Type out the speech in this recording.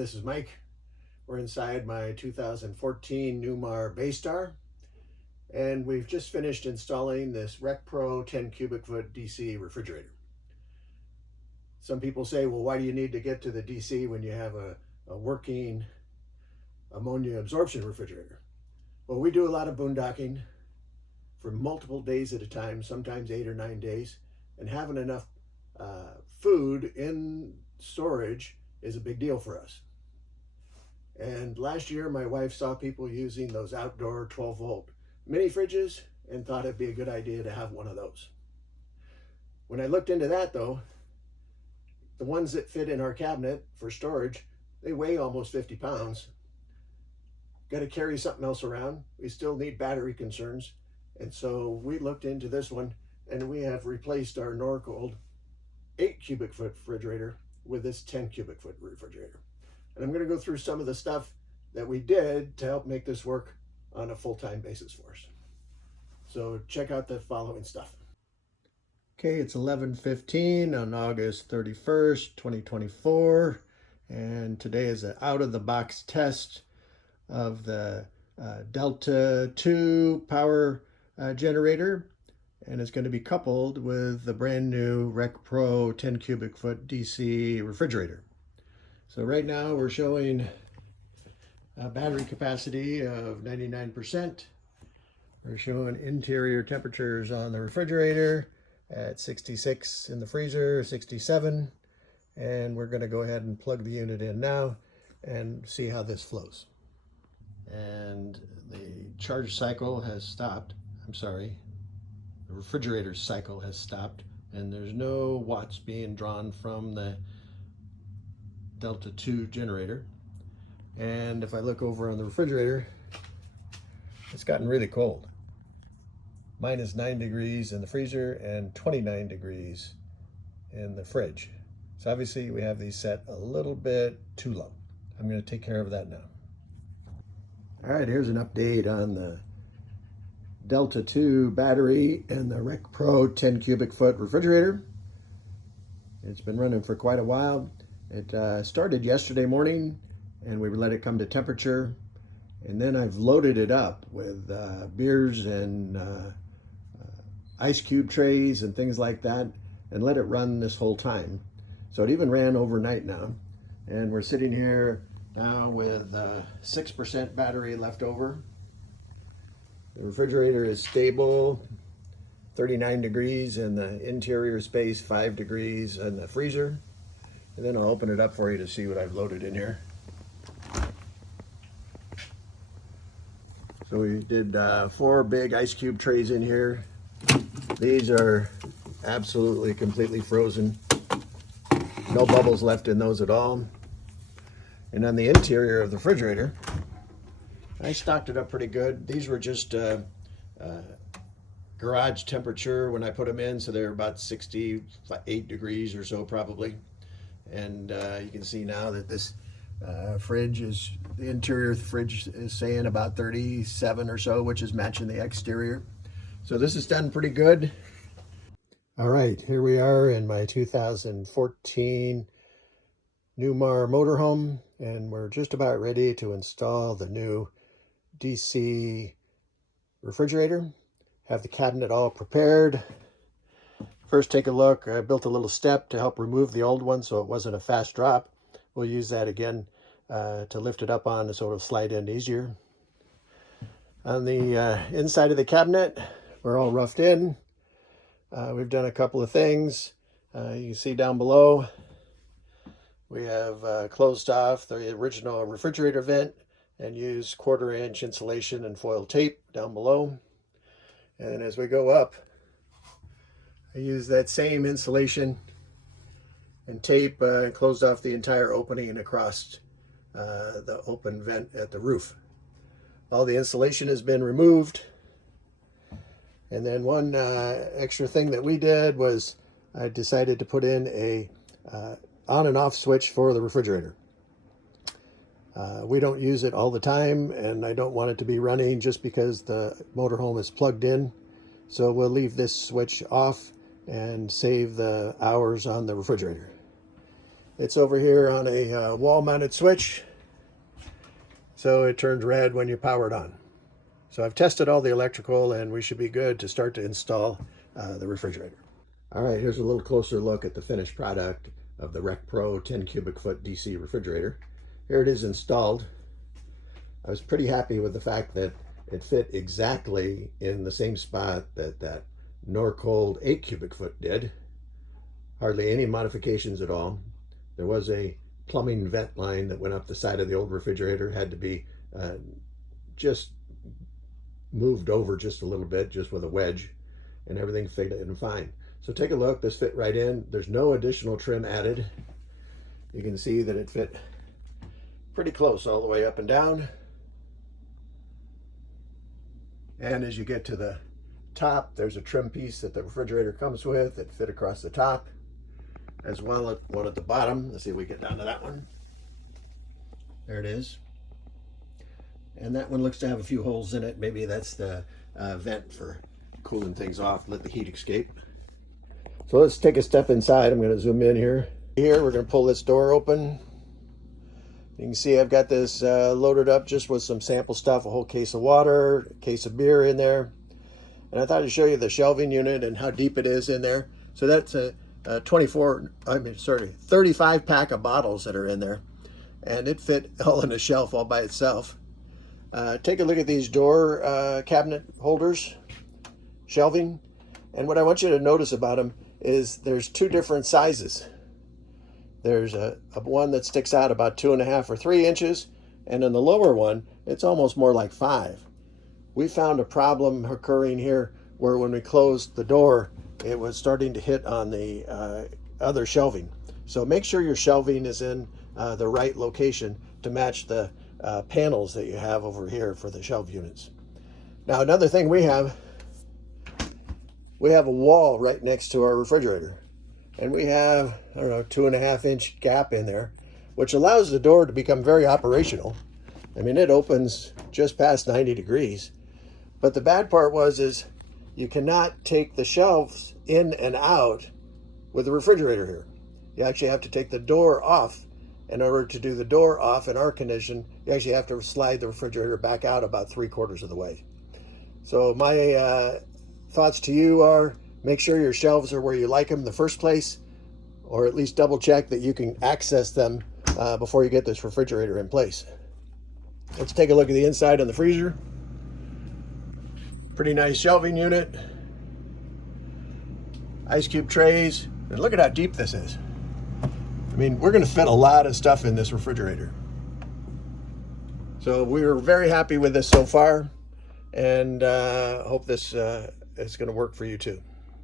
this is Mike. We're inside my 2014 NEWMAR Baystar, and we've just finished installing this RecPro 10 cubic foot DC refrigerator. Some people say, well, why do you need to get to the DC when you have a working ammonia absorption refrigerator? Well, we do a lot of boondocking for multiple days at a time, sometimes 8 or 9 days, and having enough food in storage is a big deal for us. And last year, my wife saw people using those outdoor 12-volt mini fridges and thought it'd be a good idea to have one of those. When I looked into that though, the ones that fit in our cabinet for storage, they weigh almost 50 pounds. Got to carry something else around. We still need battery concerns. And so we looked into this one, and we have replaced our Norcold 8 cubic foot refrigerator with this 10 cubic foot refrigerator. And I'm going to go through some of the stuff that we did to help make this work on a full-time basis for us. So check out the following stuff. Okay, it's 11:15 on August 31st, 2024. And today is an out-of-the-box test of the Delta2 power generator. And it's going to be coupled with the brand new RecPro 10 cubic foot DC refrigerator. So right now we're showing a battery capacity of 99%. We're showing interior temperatures on the refrigerator at 66, in the freezer 67. And we're going to go ahead and plug the unit in now and see how this flows. And the charge cycle has stopped. I'm sorry, the refrigerator cycle has stopped, and there's no watts being drawn from the Delta2 generator. And if I look over on the refrigerator, it's gotten really cold. Minus 9 degrees in the freezer and 29 degrees in the fridge. So obviously we have these set a little bit too low. I'm going to take care of that now. All right, here's an update on the Delta2 battery and the RecPro 10 cubic foot refrigerator. It's been running for quite a while. It started yesterday morning, and we let it come to temperature, and then I've loaded it up with beers and ice cube trays and things like that, and let it run this whole time. So it even ran overnight now, and we're sitting here now with 6% battery left over. The refrigerator is stable, 39 degrees in the interior space, 5 degrees in the freezer. And then I'll open it up for you to see what I've loaded in here. So we did 4 big ice cube trays in here. These are absolutely completely frozen. No bubbles left in those at all. And on the interior of the refrigerator, I stocked it up pretty good. These were just garage temperature when I put them in, so they're about 68 degrees or so probably. And you can see now that this fridge is, the interior of the fridge is saying about 37 or so, which is matching the exterior. So this is done pretty good. All right, here we are in my 2014 NEWMAR motorhome, and we're just about ready to install the new DC refrigerator. Have the cabinet all prepared. First, take a look. I built a little step to help remove the old one so it wasn't a fast drop. We'll use that again to lift it up on so it'll slide in easier. On the inside of the cabinet, we're all roughed in. We've done a couple of things. You can see down below, we have closed off the original refrigerator vent and used 1/4 inch insulation and foil tape down below. And as we go up, I use that same insulation and tape and closed off the entire opening across the open vent at the roof. All the insulation has been removed. And then one extra thing that we did was I decided to put in a on and off switch for the refrigerator. We don't use it all the time, and I don't want it to be running just because the motorhome is plugged in. So we'll leave this switch off and save the hours on the refrigerator. It's over here on a wall-mounted switch, so it turns red when you power it on. So I've tested all the electrical, and we should be good to start to install the refrigerator. All right, here's a little closer look at the finished product of the RecPro 10 cubic foot DC refrigerator. Here it is installed. I was pretty happy with the fact that it fit exactly in the same spot that Norcold 8 cubic foot did. Hardly any modifications at all. There was a plumbing vent line that went up the side of the old refrigerator, had to be just moved over just a little bit, just with a wedge, and everything fit in fine. So take a look, this fit right in. There's no additional trim added. You can see that it fit pretty close all the way up and down. And as you get to the top, there's a trim piece that the refrigerator comes with that fit across the top, as well as one at the bottom. Let's see if we get down to that one. There it is. And that one looks to have a few holes in it. Maybe that's the vent for cooling things off, let the heat escape. So let's take a step inside. I'm going to zoom in here. Here, we're going to pull this door open. You can see I've got this loaded up just with some sample stuff, a whole case of water, a case of beer in there. And I thought I'd show you the shelving unit and how deep it is in there. So that's a 35 pack of bottles that are in there. And it fit all in a shelf all by itself. Take a look at these door cabinet holders, shelving. And what I want you to notice about them is there's two different sizes. There's a one that sticks out about 2.5 or 3 inches, and in the lower one, it's almost more like 5. We found a problem occurring here where when we closed the door, it was starting to hit on the other shelving. So make sure your shelving is in the right location to match the panels that you have over here for the shelf units. Now, another thing we have a wall right next to our refrigerator. And we have, I don't know, 2.5 inch gap in there, which allows the door to become very operational. I mean, it opens just past 90 degrees. But the bad part is you cannot take the shelves in and out with the refrigerator here. You actually have to take the door off. In order to do the door off in our condition, you actually have to slide the refrigerator back out about 3/4 of the way. So my thoughts to you are, make sure your shelves are where you like them in the first place, or at least double check that you can access them before you get this refrigerator in place. Let's take a look at the inside on the freezer. Pretty nice shelving unit. Ice cube trays. And look at how deep this is. I mean, we're going to fit a lot of stuff in this refrigerator. So we're very happy with this so far, and hope this is going to work for you too.